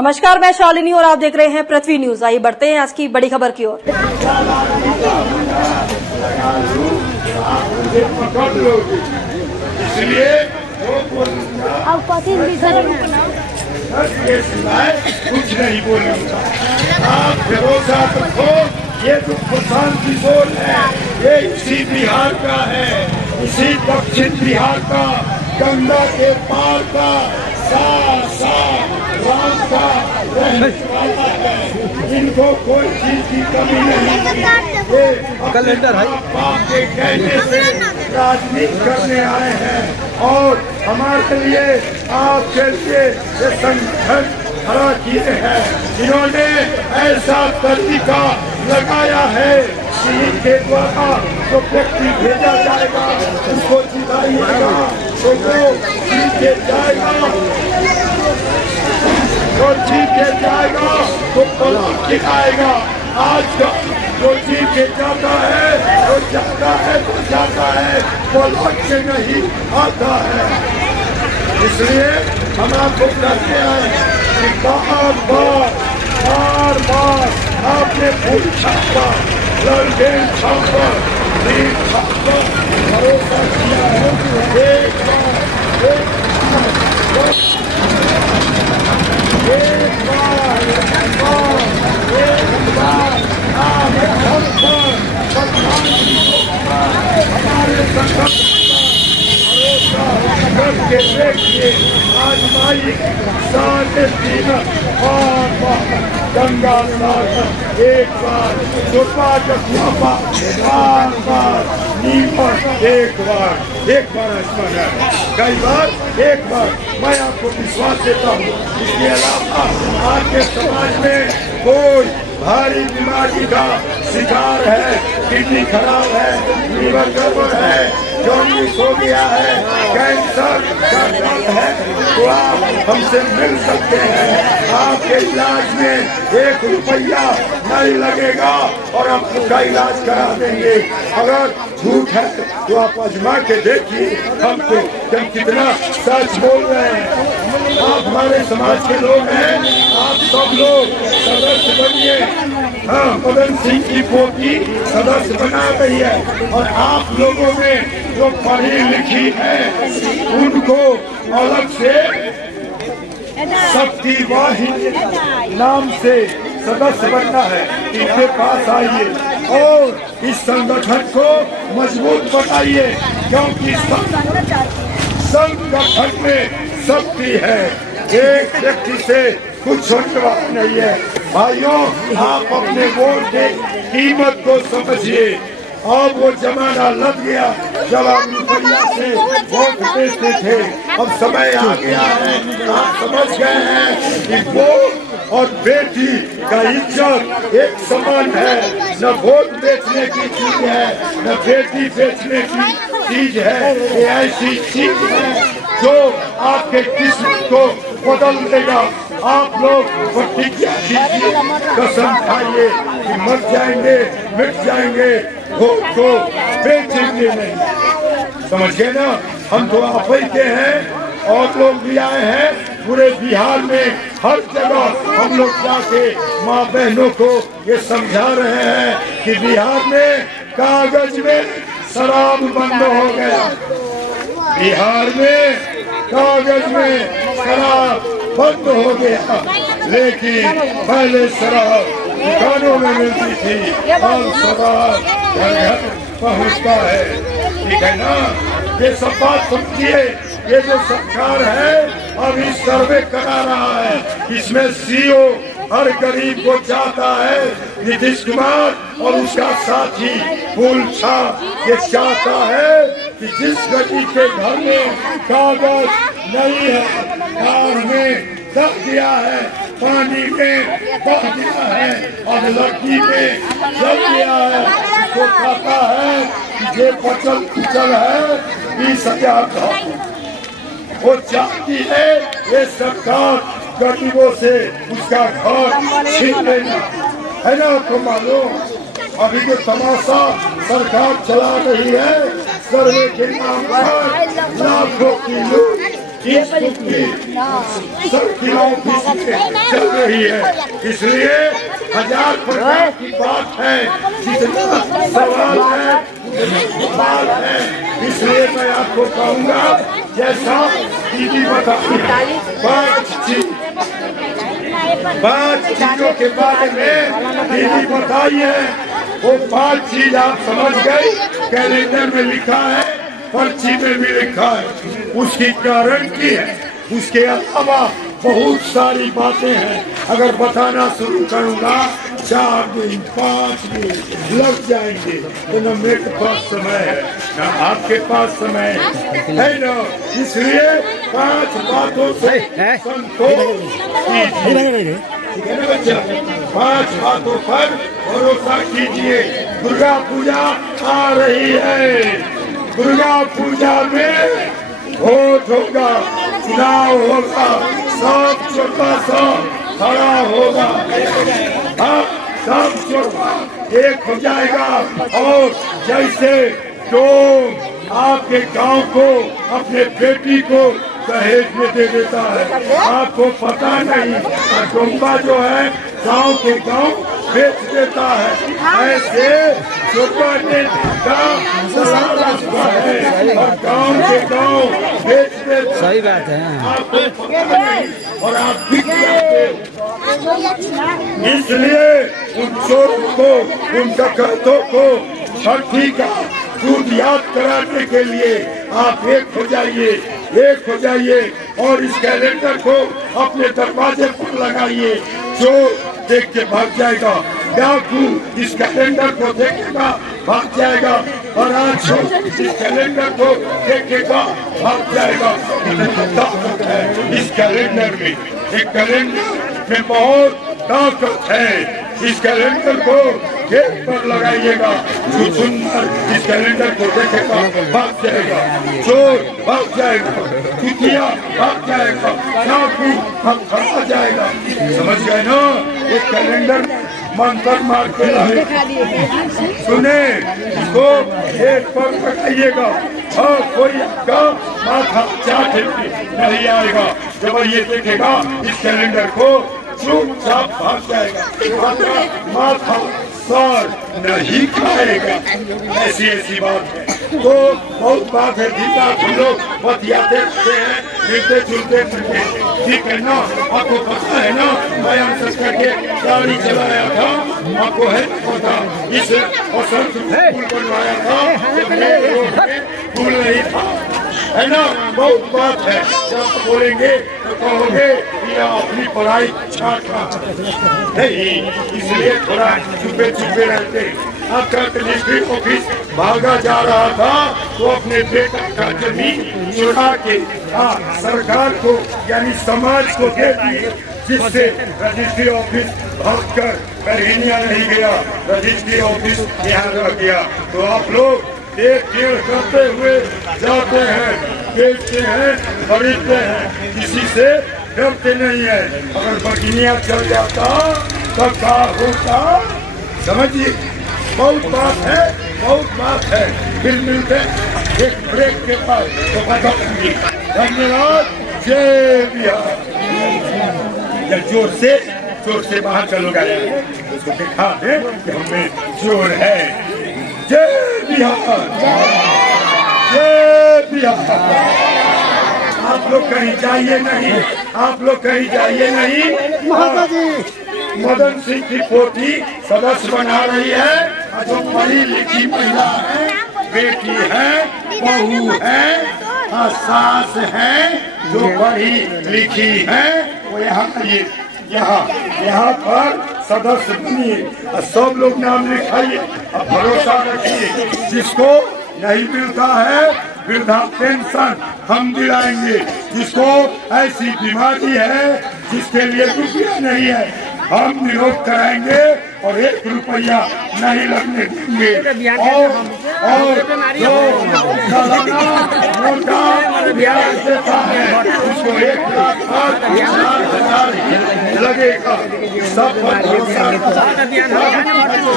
नमस्कार, मैं शालिनी और आप देख रहे हैं पृथ्वी न्यूज। आइए बढ़ते हैं आज की बड़ी खबर की ओर। कुछ नहीं बोलूंगा। आप भरोसा रखो, ये जो किसान की बोल है ये इसी बिहार का है, इसी दक्षिण बिहार का, गंगा के पार का, राम का रहने वाला है। इनको कोई चीज की कमी नहीं। ये कैलेंडर है बाप के कहने से राजनीति करने आए हैं और हमारे लिए आपके लिए ये संगठन खड़ा किए हैं। इन्होंने ऐसा तरीका लगाया है कि इनके द्वारा जो व्यक्ति भेजा जाएगा उसको जिताइएगा तो वो जीत के जाएगा, जो जीत के जाएगा तो पलट जिताएगा। आज का जो जीत के जाता है वो जाता है तो जाता है, पलट के नहीं आता है। इसलिए हम आपको कहते हैं कि बार बार आपने फूल छापा, लड़के छापा, भरोसा किया है। एक बार हमारे संगठन करके देखिए। आज माई साढ़े 3 बार गंगा सागर, एक बार दुर्गा जगुआ, बार नीमच, एक बार आसमान है, कई बार एक बार। मैं आपको विश्वास देता हूँ। इसके अलावा आज के समाज में कोई भारी बीमारी का शिकार है, किडनी खराब है, लीवर गड़बड़ है, जॉन्डिस हो गया है, कैंसर का दर्द है, तो आप हमसे मिल सकते हैं। आपके इलाज में 1 रुपया नहीं लगेगा और हम उसका इलाज करा देंगे। अगर झूठ है तो आप आजमा के देखिए हमको हम कितना सच बोल रहे हैं। आप हमारे समाज के लोग हैं, आप सब लोग सदस्य बनिए। हाँ, मदन सिंह की पोती सदस्य बना रही है और आप लोगों में जो पढ़ी लिखी है उनको अलग से शक्ति वाहिनी नाम से सदस्य बनना है। इनके पास आइए और इस संगठन को मजबूत बनाइए, क्योंकि संगठन में शक्ति है। एक व्यक्ति से कुछ होने वाला नहीं है। भाइयों, आप अपने वोट की कीमत को समझिए। अब वो जमाना लग गया जब आप रुपया से वोट देते थे। अब समय आ गया है, आप समझ गए हैं कि वोट और बेटी का इज्जत एक समान है। न वोट बेचने की चीज है, न बेटी बेचने की चीज है। ये ऐसी चीज है जो आपके किस्मत को बदल देगा। आप लोग प्रतिज्ञा कीजिए, कसम खाइए कि मर जाएंगे, मिट जाएंगे, वोट को बेचेंगे नहीं। समझ गए ना? हम तो आप ही के हैं और लोग भी आए हैं पूरे बिहार में। हर जगह हम लोग जाके माँ बहनों को ये समझा रहे हैं कि बिहार में कागज में शराब बंद हो गया। बिहार में कागज में शराब बंद हो गया, लेकिन पहले शराब दुकानों में मिलती थी, अब शराब घर घर पहुँचता है। ठीक है ना? ये सब बात समझिए। ये जो सरकार है अभी सर्वे करा रहा है, इसमें सीओ हर गरीब को चाहता है। नीतीश कुमार और उसका साथी फूल छाप ये चाहता है कि जिस गरीब के घर में कागज नहीं है, कार में दब दिया है, पानी में बह दिया है और लड़की में जल दिया है, उसको कहता है कि ये बचल कुचल है 20,000। वो चाहती है ये सरकार गरीबों से उसका घर छीन लेना, है ना? आपको मालूम अभी जो तमाशा सरकार चला रही है, सर्वे के नाम पर लाखों की लूट, इस दुख में सबकी ऑफिस में चल रही है। इसलिए 1000 प्रकार की बात है, जितना सवाल है, इसलिए मैं आपको कहूँगा जैसा दीदी बताती है, 5 चीजों के बारे में दीदी बताई है। वो 5 चीज आप समझ गए, कैलेंडर में लिखा है, पर्ची में भी लिखा है, उसकी गारंटी है। उसके अलावा बहुत सारी बातें हैं, अगर बताना शुरू करूंगा 4 दिन 5 दिन लग जाएंगे, तो न मेरे पास समय है न आपके पास समय है ना। इसलिए 5 बातों से संतोष कीजिए, ठीक है ना बच्चा। 5 बातों पर भरोसा कीजिए। दुर्गा पूजा आ रही है, दुर्गा पूजा में वोट होगा, चुनाव होगा, सब छोटा सब खड़ा होगा, हाँ सब छोटा एक हो जाएगा। और जैसे जो आपके गांव को अपने बेटी को दहेज में दे देता है, आपको पता नहीं, डोंगा जो है गांव के गांव बेच देता है, ऐसे छोटा का है और गांव के गांव बेच देता है। सही बात है, आपको पता नहीं और आप बिक जाते। इसलिए उन चोरों को, उन डकैतों को छठी का दूध याद कराने के लिए आप एक हो जाइए और इस कैलेंडर को अपने दरवाजे पर लगाइए। जो देख के भाग जाएगा, डाकू इस कैलेंडर को देखेगा भाग जाएगा, और आज इस कैलेंडर को देखेगा भाग जाएगा। इतना ताकत है इस कैलेंडर में, एक कैलेंडर में बहुत ताकत है। इस कैलेंडर को गेट पर लगाइएगा, जो सुंदर इस कैलेंडर को देखेगा भाग जाएगा, चोर भाग जाएगा, चुतिया भाग जाएगा, डाकू भाग जाएगा। समझ गए ना? एक कैलेंडर मंत्र मार के लाए, सुने इसको गेट पर लगाइएगा और कोई आपका माथा चाटे नहीं आएगा। जब ये देखेगा इस कैलेंडर को चुपचाप भाग जाएगा, माथा सर नहीं खाएगा। ऐसी बात है। तो बहुत बात है, जीता हम लोग बतियाते रहते हैं, मिलते जुलते थे, ठीक है ना। आपको पता है ना, मैं हम करके गाड़ी चलाया था, आपको है पता। इस वसंत पुल बनवाया था, पुल नहीं था, है ना। बहुत बात है, जब बोलेंगे तो कहोगे या अपनी पढ़ाई छाट नहीं, इसलिए थोड़ा चुपे रहते। आपका रजिस्ट्री ऑफिस भागा जा रहा था, तो अपने बेटा का जमीन चुरा के सरकार को यानी समाज को दे दिए, जिससे रजिस्ट्री ऑफिस भागकर बरहिनिया नहीं गया, रजिस्ट्री ऑफिस यहाँ रह गया। तो आप लोग एक करते हुए जाते हैं, बेचते हैं, खरीदते हैं, किसी से डरते नहीं है। अगर बरहिनिया चल जाता तो क्या होता, समझिए। बहुत बात है। फिर मिलते एक ब्रेक के बाद, तो बताऊंगी। धन्यवाद। जय बिहार। जोर से बाहर चलो गए, उसको दिखा दे कि हमें जोर है। जय बिहार, जय बिहार। आप लोग कहीं जाइए नहीं, मदन सिंह की पोती सदस्य बना रही है, और जो पढ़ी लिखी महिला है, बेटी है, बहू है, सास है, जो पढ़ी लिखी है, वो यहाँ पर सदस्य बनिए और सब लोग नाम लिखाइए और भरोसा रखिए। जिसको नहीं मिलता है वृद्धा पेंशन हम दिलाएंगे, जिसको ऐसी बीमारी है जिसके लिए रुपया नहीं है हम विरोध कराएंगे और 1 रुपया नहीं लगने देंगे। और जो मोटा ब्याज देता है उसको 1,08,000 लगेगा। सब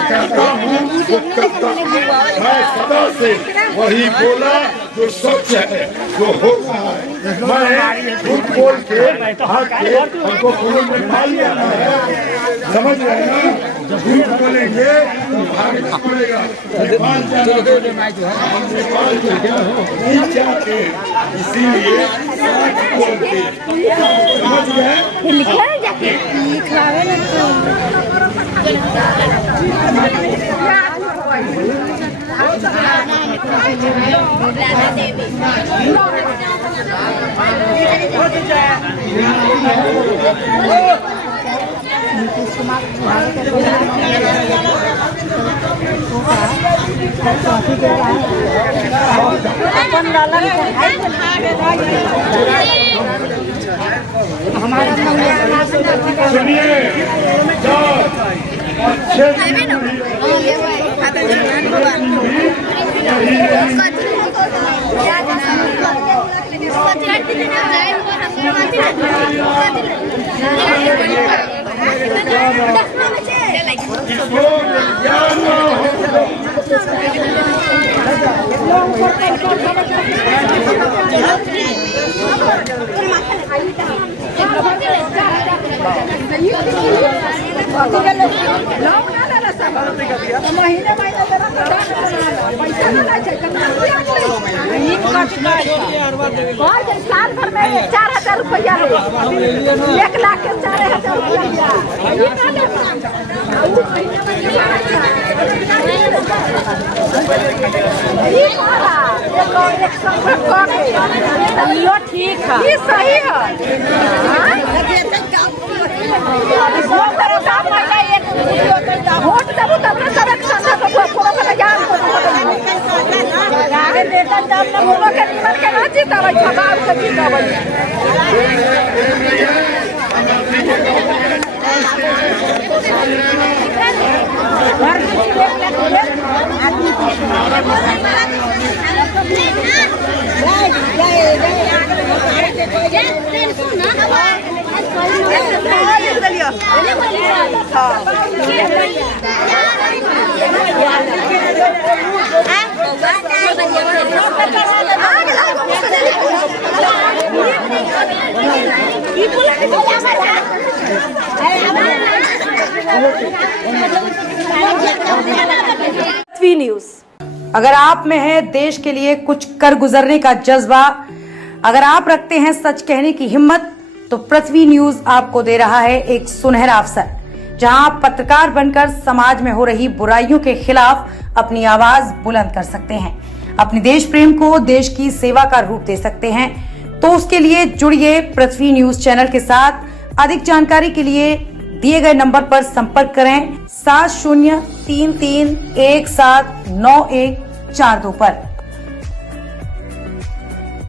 कहता हूँ, मैं सदा से वही बोला जो सच है जो हो रहा है। मैं झूठ बोल के भाग के हमको पुलिस में मार जाना है, समझ रहे हैं ना? झूठ बोलेंगे तो भागना पड़ेगा। नेपाल जाना नहीं चाहते, इसीलिए बोलते, समझ गए? लिखा है जाके लिखवावे ना सुनिए, अच्छे साल भर में 4,000 रुपया 1 लाख के 4,000 रुपया ठीक है, ये सही है। वोट देबू तब ना सब एक संग कोनो के जान को आगे देता जब ना वो के निमन के ना जीताबै छबाब के जीताबै पृथ्वी न्यूज। अगर आप में है देश के लिए कुछ कर गुजरने का जज्बा, अगर आप रखते हैं सच कहने की हिम्मत, तो पृथ्वी न्यूज आपको दे रहा है एक सुनहरा अवसर, जहां आप पत्रकार बनकर समाज में हो रही बुराइयों के खिलाफ अपनी आवाज बुलंद कर सकते हैं, अपने देश प्रेम को देश की सेवा का रूप दे सकते हैं। तो उसके लिए जुड़िए पृथ्वी न्यूज चैनल के साथ। अधिक जानकारी के लिए दिए गए नंबर पर संपर्क करें 7033179142 पर।